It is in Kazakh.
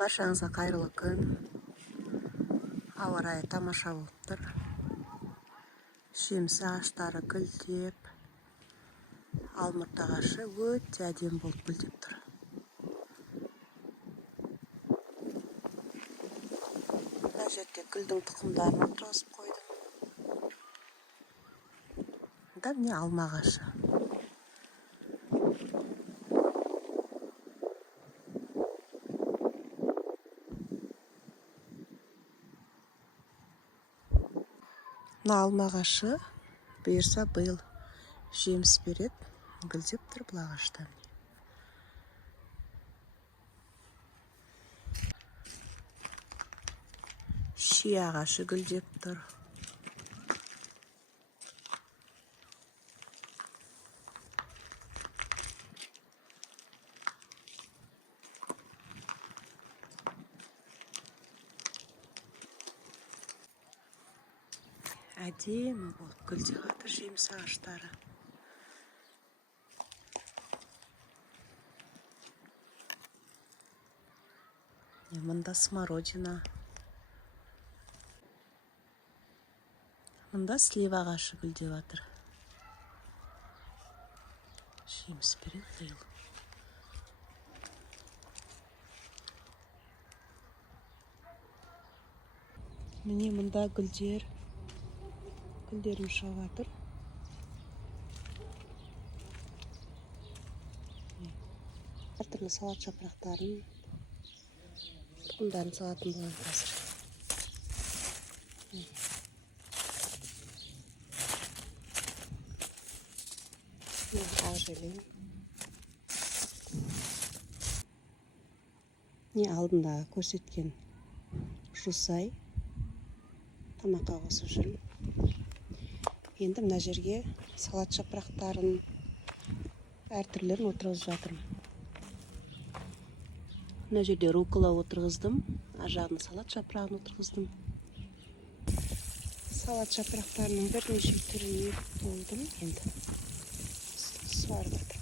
Баршаңызға қайырлы күн. Ауа райы тамаша болып тұр. Жеміс ағаштары гүлдеп, алмұрт ағашы өте әдемі болып гүлдеп тұр. Мына жерде гүлдің тұқымдарын отырғызып қойдым. Да міне алма ағашы. Мына алма ағашы бұйырса биыл жеміс береді, гүлдеп тұр бұл ағашта. Ши ағашы гүлдеп тұр. Әдемі болып гүлдеп жатыр жеміс ағаштары. Мында смородина. Мында слива ағашы гүлдеп жатыр. Жеміс береді биыл. Міне мында гүлдерім шығып жатыр. Әртүрлі салат жапырақтарын, тұқымдарын салатын болған қазір. Ақ-желең. Алдында көрсеткен жусай тамаққа қосып жүрмін. Енді мына жерге салат жапырақтарын әртүрлерін отырғызып жатырмын. Мына жерде рукола отырғыздым, ар жағына салат жапырағын отырғыздым. Салат жапырақтарының бірнеше түріне толдым, енді суарып жатырмын.